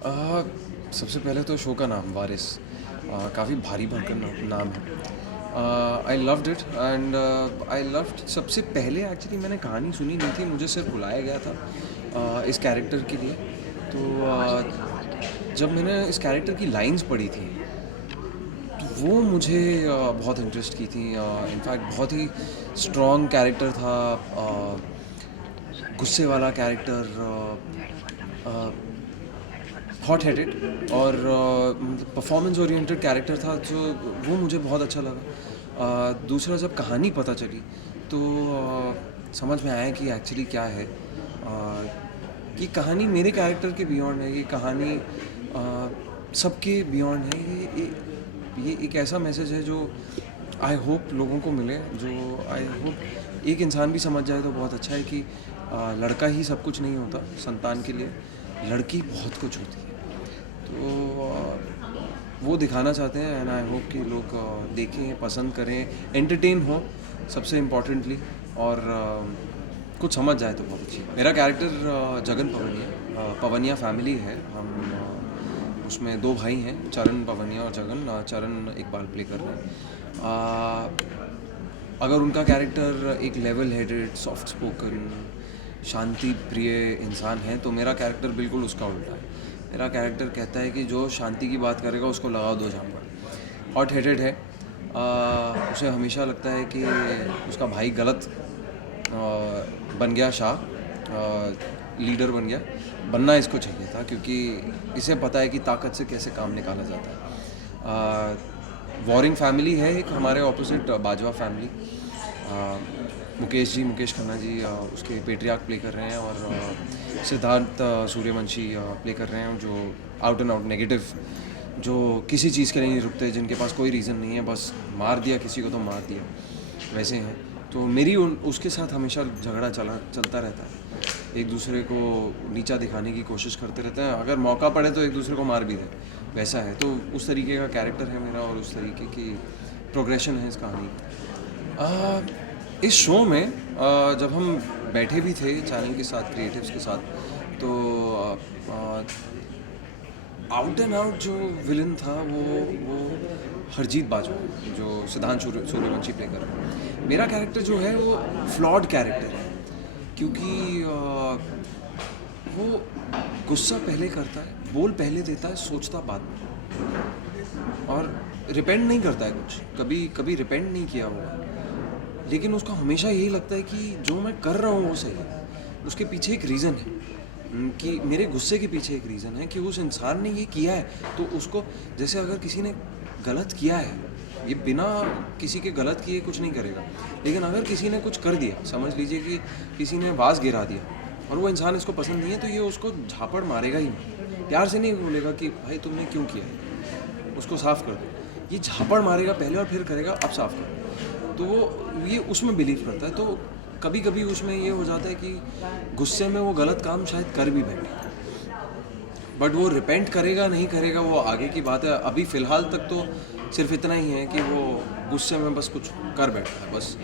अ, सबसे पहले तो शो का नाम वारिस काफ़ी भारी भरकम नाम है। I loved it and I loved सबसे पहले एक्चुअली मैंने कहानी सुनी नहीं थी, मुझे सिर्फ बुलाया गया था इस कैरेक्टर के लिए। तो जब मैंने इस कैरेक्टर की लाइंस पढ़ी थी तो वो मुझे बहुत इंटरेस्ट की थी। इनफैक्ट बहुत ही स्ट्रॉन्ग कैरेक्टर था, गुस्से वाला कैरेक्टर, हॉट हेडेड और परफॉर्मेंस ओरिएंटेड कैरेक्टर था, जो वो मुझे बहुत अच्छा लगा। दूसरा, जब कहानी पता चली तो समझ में आया कि एक्चुअली क्या है, कि कहानी मेरे कैरेक्टर के बियॉन्ड है, ये कहानी सबके बियॉन्ड है। ये एक ऐसा मैसेज है जो आई होप लोगों को मिले, जो आई होप एक इंसान भी समझ जाए तो बहुत अच्छा है कि लड़का ही सब कुछ नहीं होता संतान के लिए, लड़की बहुत कुछ होती है। तो वो दिखाना चाहते हैं एंड आई होप कि लोग देखें, पसंद करें, एंटरटेन हो सबसे इम्पोर्टेंटली, और कुछ समझ जाए तो बहुत अच्छी। मेरा कैरेक्टर जगन पवनिया, पवनिया फैमिली है। हम उसमें दो भाई हैं, चरण पवनिया और जगन। चरण इकबाल प्ले कर रहे हैं। अगर उनका कैरेक्टर एक लेवल हेडेड, सॉफ्ट स्पोकन, शांति प्रिय इंसान है, तो मेरा कैरेक्टर बिल्कुल उसका उल्टा है। मेरा कैरेक्टर कहता है कि जो शांति की बात करेगा उसको लगा दो झापड़। हॉट हेडेड है, उसे हमेशा लगता है कि उसका भाई गलत बन गया, शाह लीडर बन गया। बनना इसको चाहिए था, क्योंकि इसे पता है कि ताकत से कैसे काम निकाला जाता है। वॉरिंग फैमिली है एक हमारे ऑपोजिट, बाजवा फैमिली। मुकेश खन्ना जी उसके पेट्रियार्क प्ले कर रहे हैं, और सिद्धार्थ सूर्यवंशी प्ले कर रहे हैं, जो आउट एंड आउट नेगेटिव, जो किसी चीज़ के लिए नहीं रुकते, जिनके पास कोई रीज़न नहीं है, बस मार दिया किसी को तो मार दिया, वैसे हैं। तो मेरी उसके साथ हमेशा झगड़ा चलता रहता है, एक दूसरे को नीचा दिखाने की कोशिश करते रहते हैं, अगर मौका पड़े तो एक दूसरे को मार भी दे, वैसा है। तो उस तरीके का कैरेक्टर है मेरा, और उस तरीके की प्रोग्रेशन है इस कहानी की। इस शो में जब हम बैठे भी थे चैनल के साथ, क्रिएटिव्स के साथ, तो आउट एंड आउट जो विलन था वो हरजीत बाजवा, जो सिद्धांत सूर्यवंशी प्ले कर रहा है। मेरा कैरेक्टर जो है वो फ्लॉड कैरेक्टर है, क्योंकि वो गुस्सा पहले करता है, बोल पहले देता है, सोचता बाद में, और रिपेंट नहीं करता है कुछ, कभी कभी रिपेंट नहीं किया होगा, लेकिन उसको हमेशा यही लगता है कि जो मैं कर रहा हूँ वो सही है। उसके पीछे एक रीज़न है, कि मेरे गुस्से के पीछे एक रीज़न है कि उस इंसान ने ये किया है, तो उसको, जैसे अगर किसी ने गलत किया है, ये बिना किसी के गलत किए कुछ नहीं करेगा, लेकिन अगर किसी ने कुछ कर दिया, समझ लीजिए कि किसी ने वास गिरा दिया और वो इंसान इसको पसंद नहीं है, तो ये उसको झापड़ मारेगा ही नहीं, प्यार से नहीं बोलेगा कि भाई तुमने क्यों किया है, उसको साफ़ कर दो। ये झापड़ मारेगा पहले और फिर करेगा अब साफ़ कर। तो वो ये उसमें बिलीव करता है, तो कभी कभी उसमें ये हो जाता है कि गुस्से में वो गलत काम शायद कर भी बैठे, बट वो रिपेंट करेगा नहीं करेगा वो आगे की बात है। अभी फ़िलहाल तक तो सिर्फ इतना ही है कि वो गुस्से में बस कुछ कर बैठा है, बस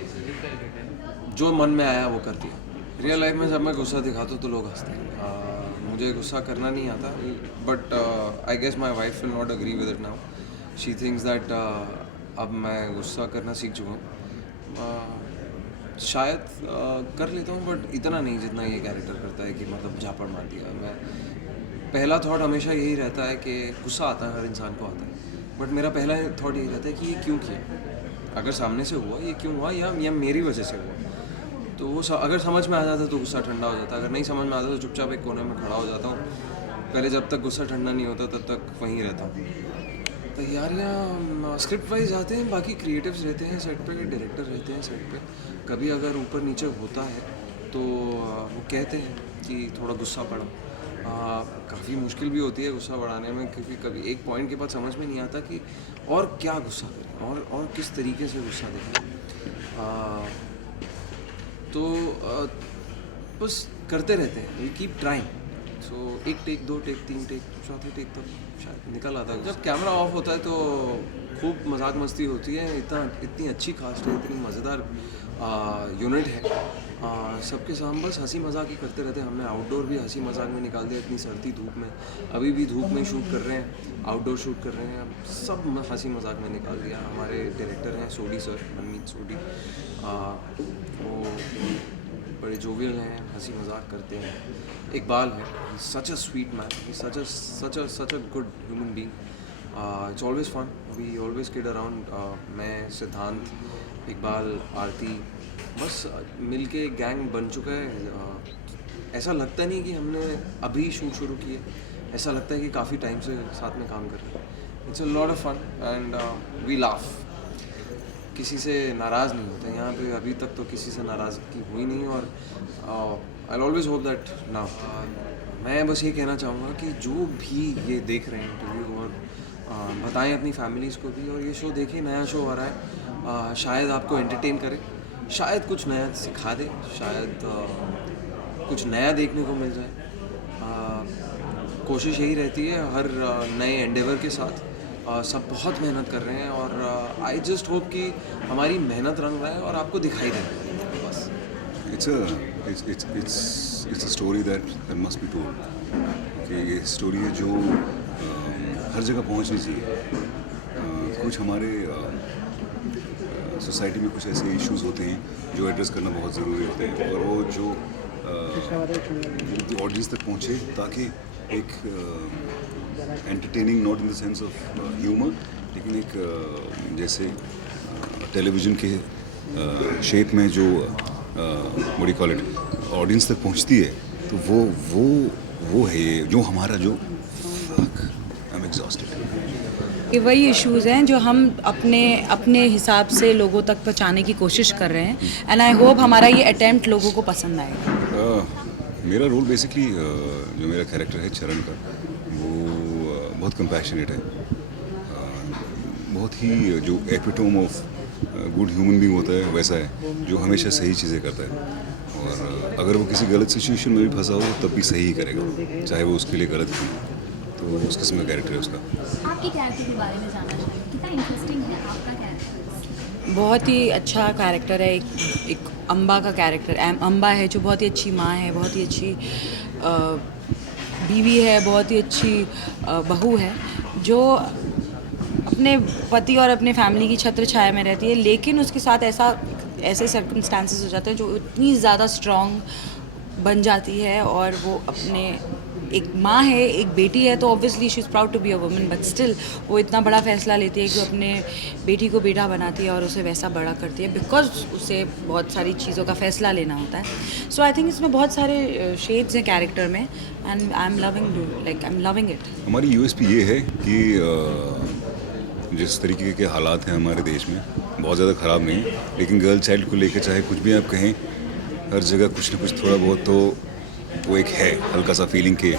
जो मन में आया वो कर दिया। रियल लाइफ में जब मैं गुस्सा दिखाता हूँ तो लोग हंसते हैं। मुझे गुस्सा करना नहीं आता, but I guess my wife will not agree with it now. She thinks that अब मैं गुस्सा करना सीख चुका हूँ। शायद कर लेता हूँ, बट इतना नहीं जितना ये कैरेक्टर करता है, कि मतलब झापड़ मार दिया। मैं पहला थॉट हमेशा यही रहता है कि गुस्सा आता है, हर इंसान को आता है, बट मेरा पहला थॉट यही रहता है कि ये क्यों किया, अगर सामने से हुआ ये क्यों हुआ, या मेरी वजह से हुआ। तो वो अगर समझ में आ जाता तो गुस्सा ठंडा हो जाता, अगर नहीं समझ में आता तो चुपचाप एक कोने में खड़ा हो जाता हूँ। पहले जब तक गुस्सा ठंडा नहीं होता तब तक वहीं रहता हूँ। तैयारियाँ स्क्रिप्ट वाइज जाते हैं, बाकी क्रिएटिव्स रहते हैं सेट पे, डायरेक्टर रहते हैं सेट पे। कभी अगर ऊपर नीचे होता है तो वो कहते हैं कि थोड़ा गुस्सा बढ़ा। काफ़ी मुश्किल भी होती है गुस्सा बढ़ाने में, क्योंकि कभी एक पॉइंट के बाद समझ में नहीं आता कि और क्या गुस्सा करें, और किस तरीके से गुस्सा देखें। तो बस करते रहते हैं, वी कीप ट्राइंग। सो एक टेक, दो टेक, तीन टेक, चौथे टेक तक शायद निकल आता है। जब कैमरा ऑफ होता है तो खूब मजाक मस्ती होती है, इतनी अच्छी कास्ट है, इतनी मज़ेदार यूनिट है सबके साथ हम बस हंसी मजाक ही करते रहते हैं। हमने आउटडोर भी हंसी मजाक में निकाल दिया, इतनी सर्दी धूप में। अभी भी धूप में शूट कर रहे हैं, आउटडोर शूट कर रहे हैं, सब हंसी मजाक में निकाल दिया। हमारे डायरेक्टर हैं सोडी सर, मनमीत सोडी। वो बड़े जोवियल हैं, हंसी मजाक करते हैं। इकबाल है, such a sweet man, such a good human being. It's always fun, we always kid around. मैं, सिद्धांत, इकबाल, आरती, बस मिल के एक गैंग बन चुका है। ऐसा लगता नहीं कि हमने अभी शूट शुरू किए, ऐसा लगता है कि काफ़ी टाइम से साथ में काम कर रहे हैं। It's a lot of fun and we laugh. किसी से नाराज़ नहीं होते यहाँ पे, अभी तक तो किसी से नाराज़गी हुई नहीं। और आई ऑलवेज होप दैट ना, मैं बस ये कहना चाहूँगा कि जो भी ये देख रहे हैं इंटरव्यू, और बताएं अपनी फैमिलीज़ को भी, और ये शो देखें, नया शो आ रहा है। शायद आपको एंटरटेन करे, शायद कुछ नया सिखा दे, शायद कुछ नया देखने को मिल जाए। कोशिश यही रहती है हर नए एंडेवर के साथ। सब बहुत मेहनत कर रहे हैं, और आई जस्ट होप कि हमारी मेहनत रंग लाए और आपको दिखाई दे बस। It's a story that must be told. कि ये स्टोरी है जो हर जगह पहुंचनी चाहिए। कुछ हमारे सोसाइटी में कुछ ऐसे इश्यूज होते हैं जो एड्रेस करना बहुत ज़रूरी होते हैं, और वो जो ऑडियंस तक पहुंचे, ताकि एक entertaining, not in the sense of humour, लेकिन एक जैसे टेलीविज़न के शेप में जो बड़ी क्वालिटी ऑडियंस तक पहुंचती है, तो वो है ये जो हमारा जो आई एम एग्जॉस्टेड। ये वही इश्यूज़ हैं जो हम अपने हिसाब से लोगों तक पहुंचाने की कोशिश कर रहे हैं, एंड आई होप हमारा ये अटेम्प्ट लोगों को पसंद आएगा। मेरा रोल बेसिकली जो मेरा कैरेक्टर है चरण का, वो बहुत कंपैशनेट है। बहुत ही जो epitome of good human being होता है वैसा है, जो हमेशा सही चीज़ें करता है। और अगर वो किसी गलत सिचुएशन में भी फंसा हो तब भी सही ही करेगा, चाहे वो उसके लिए गलत हो। तो उस किस्म का कैरेक्टर है उसका। आपके कैरेक्टर के बारे में जानना चाहिए, कितना इंटरेस्टिंग है आपका कैरेक्टर? बहुत ही अच्छा कैरेक्टर है। एक अम्बा का कैरेक्टर, अम्बा है जो बहुत ही अच्छी माँ है, बहुत ही अच्छी बीवी है, बहुत ही अच्छी बहू है, जो अपने पति और अपने फैमिली की छत्र छाया में रहती है, लेकिन उसके साथ ऐसे सर्कमस्टांसेस हो जाते हैं जो इतनी ज़्यादा स्ट्रॉन्ग बन जाती है, और वो अपने एक माँ है, एक बेटी है, तो obviously she is proud to be a woman, but still वो इतना बड़ा फैसला लेती है कि वो अपने बेटी को बेटा बनाती है और उसे वैसा बड़ा करती है, बिकॉज उसे बहुत सारी चीज़ों का फैसला लेना होता है। सो आई थिंक इसमें बहुत सारे शेड्स हैं कैरेक्टर में, and I am loving it. हमारी यूएसपी ये है कि जिस तरीके के हालात हैं हमारे देश में, बहुत ज़्यादा ख़राब नहीं, लेकिन गर्ल चाइल्ड को लेकर चाहे कुछ भी आप कहें, हर जगह कुछ ना कुछ थोड़ा बहुत तो वो एक है हल्का सा फीलिंग के।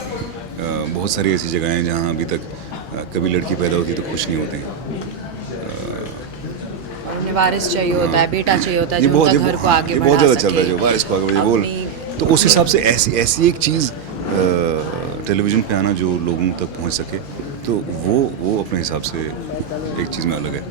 बहुत सारी ऐसी जगह हैं जहाँ अभी तक कभी लड़की पैदा होती है तो खुश नहीं होते हैं। उन्हें वारिस चाहिए होता है, बेटा चाहिए होता है ये जो बहुत उनका घर को आगे ये बढ़ा बहुत ज़्यादा सके। चल रहा है, जो वारिस को आगे बोल, तो उस हिसाब से ऐसी एक चीज़ टेलीविज़न पे आना जो लोगों तक पहुंच सके, तो वो अपने हिसाब से एक चीज़ में अलग है।